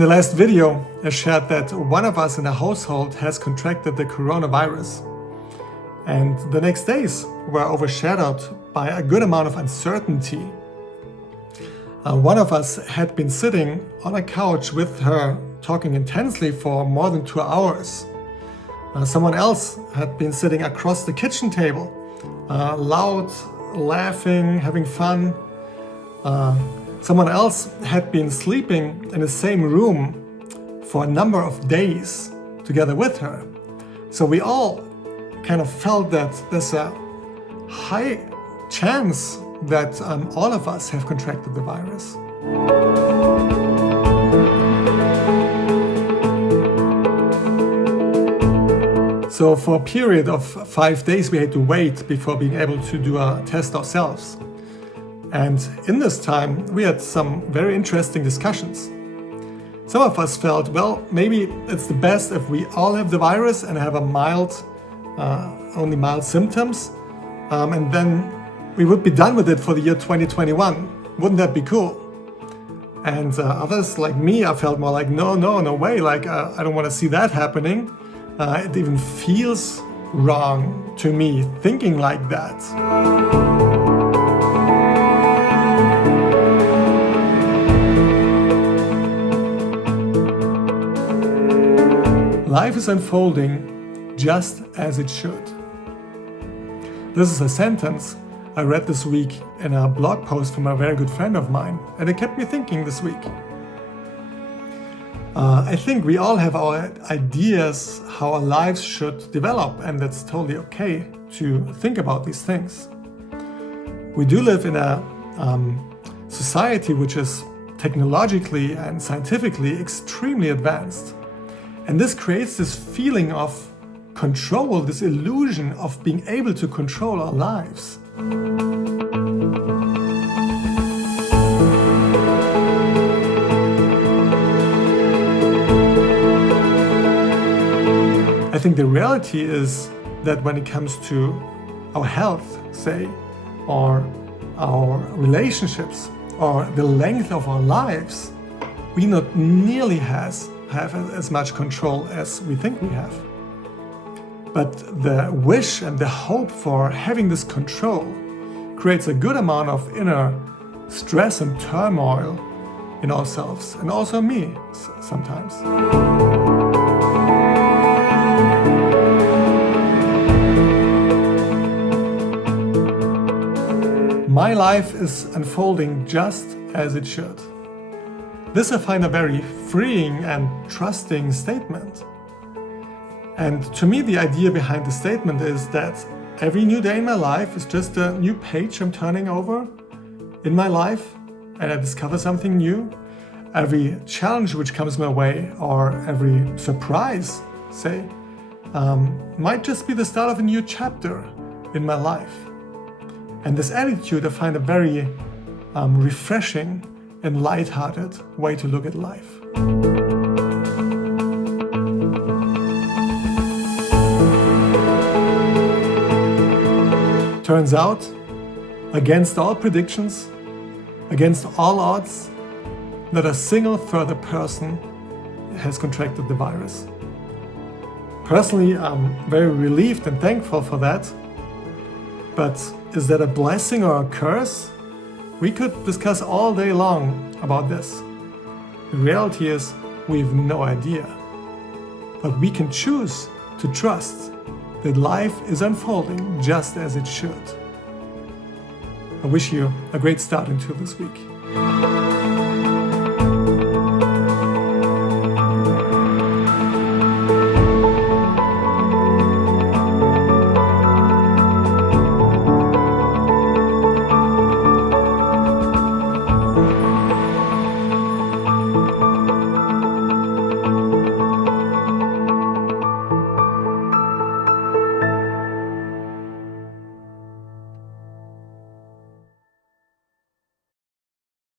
the last video, I shared that one of us in the household has contracted the coronavirus. And the next days were overshadowed by a good amount of uncertainty. One of us had been sitting on a couch with her, talking intensely for more than 2 hours. Someone else had been sitting across the kitchen table, loud, laughing, having fun. Someone else had been sleeping in the same room for a number of days together with her. So we all kind of felt that there's a high chance that all of us have contracted the virus. So for a period of 5 days we had to wait before being able to do a test ourselves. And in this time we had some very interesting discussions. Some of us felt, well, maybe it's the best if we all have the virus and have a only mild symptoms, and then we would be done with it for the year 2021. Wouldn't that be cool? And others like me, I felt more like, no way, like I don't want to see that happening. It even feels wrong to me thinking like that. Life is unfolding just as it should. This is a sentence I read this week in a blog post from a very good friend of mine, and it kept me thinking this week. I think we all have our ideas how our lives should develop, and that's totally okay to think about these things. We do live in a society which is technologically and scientifically extremely advanced. And this creates this feeling of control, this illusion of being able to control our lives. I think the reality is that when it comes to our health, say, or our relationships, or the length of our lives, we not nearly have as much control as we think we have. But the wish and the hope for having this control creates a good amount of inner stress and turmoil in ourselves, and also me sometimes. My life is unfolding just as it should. This I find a very freeing and trusting statement. And to me, the idea behind the statement is that every new day in my life is just a new page I'm turning over in my life, and I discover something new. Every challenge which comes my way, or every surprise, say, might just be the start of a new chapter in my life. And this attitude I find a very refreshing and light-hearted way to look at life. Turns out, against all predictions, against all odds, not a single further person has contracted the virus. Personally, I'm very relieved and thankful for that. But is that a blessing or a curse? We could discuss all day long about this. The reality is, we have no idea. But we can choose to trust that life is unfolding just as it should. I wish you a great start into this week.